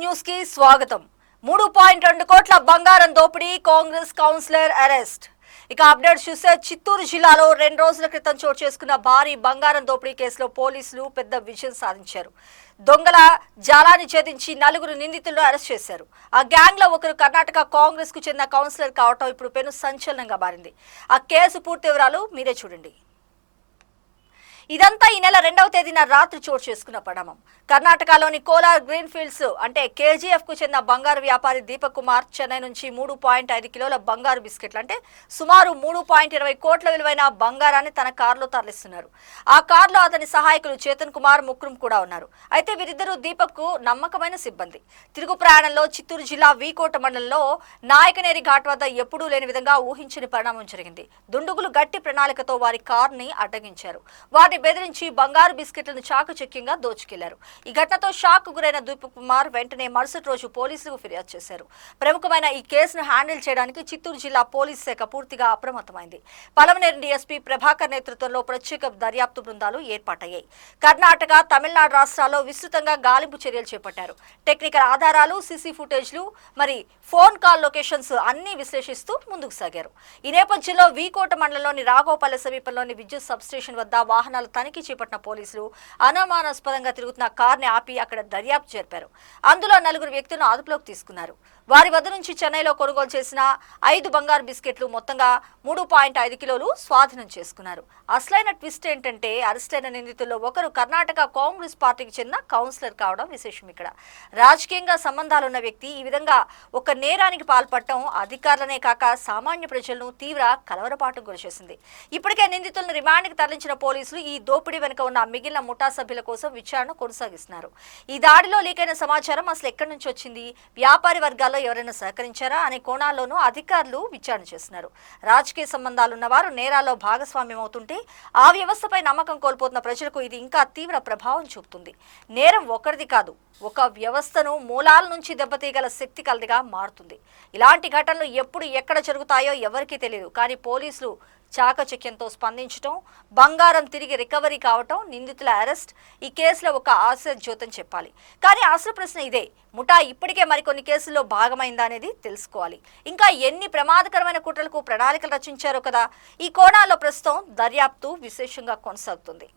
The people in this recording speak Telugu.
న్యూస్కి స్వాగతం. మూడు పాయింట్ రెండు కోట్ల బంగారం దోపిడీ కాంగ్రెస్ కౌన్సిలర్ అరెస్ట్. ఇక అప్డేట్ చూస్తే చిత్తూరు జిల్లాలో రెండు రోజుల క్రితం చోటు చేసుకున్న భారీ బంగారం దోపిడీ కేసులో పోలీసులు పెద్ద విజయం సాధించారు. దొంగల జాలాన్ని ఛేదించి నలుగురు నిందితులను అరెస్ట్ చేశారు. ఆ గ్యాంగ్లో ఒకరు కర్ణాటక కాంగ్రెస్కు చెందిన కౌన్సిలర్ కావటం ఇప్పుడు పెను సంచలనంగా మారింది. ఆ కేసు పూర్తి వివరాలు మీరే చూడండి. ఇదంతా ఈ నెల రెండవ తేదీన రాత్రి చోటు చేసుకున్న పరిణామం. కర్ణాటకలోని కోలార్ గ్రీన్ ఫీల్డ్స్ అంటే కేజీఎఫ్కు చెందిన బంగారు వ్యాపారి దీపక్ కుమార్ చెన్నై నుంచి మూడు పాయింట్ ఐదు కిలోల బంగారు బిస్కెట్లు అంటే సుమారు మూడు పాయింట్ ఇరవై కోట్ల విలువైన బంగారాన్ని తన కారులో తరలిస్తున్నారు. ఆ కారులో అతని సహాయకులు చేతన్ కుమార్ ముక్రం కూడా ఉన్నారు. అయితే వీరిద్దరూ దీపక్కు నమ్మకమైన సిబ్బంది. తిరుగు ప్రయాణంలో చిత్తూరు జిల్లా వీకోట మండలంలో నాయకనేరి ఘాట్ వద్ద ఎప్పుడూ లేని విధంగా ఊహించని పరిణామం జరిగింది. దుండుగులు గట్టి ప్రణాళికతో వారి కార్ని అడ్డగించారు. వారిని బెదిరించి బంగారు బిస్కెట్లను చాకచక్యంగా దోచుకెళ్ళారు. ఈ ఘటనతో షాక్ గురైన దీప్ కుమార్ వెంటనే మరుసటి రోజు పోలీసులకు ఫిర్యాదు చేశారు. ప్రముఖమైన ఈ కేసును హ్యాండిల్ చేయడానికి చిత్తూరు జిల్లా పోలీస్ శాఖ పూర్తిగా అప్రమత్తమైంది. పలమనేరు డీఎస్పీ ప్రభాకర్ నేతృత్వంలో ప్రత్యేక దర్యాప్తు బృందాలు ఏర్పాటయ్యాయి. కర్ణాటక తమిళనాడు రాష్ట్రాల్లో విస్తృతంగా గాలింపు చర్యలు చేపట్టారు. టెక్నికల్ ఆధారాలు సీసీ ఫుటేజ్లు మరి ఫోన్ కాల్ లొకేషన్స్ అన్ని విశ్లేషిస్తూ ముందుకు సాగారు. ఈ నేపథ్యంలో వీకోట మండలంలోని రాఘోపల్లె సమీపంలోని విద్యుత్ సబ్స్టేషన్ వద్ద వాహనాల తనిఖీ చేపట్టిన పోలీసులు అనుమానాస్పదంగా తిరుగుతున్న కార్ని ఆపి అక్కడ దర్యాప్తు జరిపారు అందులో నలుగురు వ్యక్తులను అదుపులోకి తీసుకున్నారు. వారి వద్ద నుంచి చెన్నైలో కొనుగోలు చేసిన ఐదు బంగారు బిస్కెట్లు మొత్తంగా మూడు పాయింట్ ఐదు కిలోలు స్వాధీనం చేసుకున్నారు. అసలైన ట్విస్ట్ ఏంటంటే అరెస్టైన నిందితుల్లో ఒకరు కర్ణాటక కాంగ్రెస్ పార్టీకి చెందిన కౌన్సిలర్ కావడం విశేషం ఇక్కడ. రాజకీయంగా సంబంధాలున్న వ్యక్తి ఈ విధంగా ఒక నేరానికి పాల్పడటం అధికారులనే కాక సామాన్య ప్రజలను తీవ్ర కలవరపాటు గురిచేసింది ఇప్పటికే నిందితులను రిమాండ్కి తరలించిన పోలీసులు ఈ దోపిడీ వెనుక ఉన్న మిగిలిన ముఠా సభ్యుల కోసం విచారణ కొనసాగిస్తున్నారు. ఈ దాడిలో లీకైన సమాచారం అసలు ఎక్కడి నుంచి వచ్చింది? వ్యాపారి వర్గాల్లో ఎవరైనా సహకరించారా అనే కోణాల్లోనూ అధికారులు విచారణ చేస్తున్నారు. రాజకీయ సంబంధాలున్న వారు నేరాల్లో భాగస్వామ్యం అవుతుంటే ఆ వ్యవస్థపై నమ్మకం కోల్పోతున్న ప్రజలకు ఇది ఇంకా తీవ్ర ప్రభావం చూపుతుంది. నేరం ఒకరిది కాదు ఒక వ్యవస్థను మూలాల నుంచి దెబ్బతీయగల శక్తి కలదిగా మారుతుంది. ఇలాంటి ఘటనలు ఎప్పుడు ఎక్కడ జరుగుతాయో ఎవరికీ తెలియదు కానీ పోలీసులు చాకచక్యంతో స్పందించడం బంగారం తిరిగి రికవరీ కావటం నిందితుల అరెస్ట్ ఈ కేసులో ఒక ఆశ జ్యోతం చెప్పాలి. కానీ అసలు ప్రశ్న ఇదే. ముఠా ఇప్పటికే మరికొన్ని కేసుల్లో భాగమైందా అనేది తెలుసుకోవాలి. ఇంకా ఎన్ని ప్రమాదకరమైన కుట్రలకు ప్రణాళికలు రచించారో కదా. ఈ కోణాల్లో ప్రస్తుతం దర్యాప్తు విశేషంగా కొనసాగుతుంది.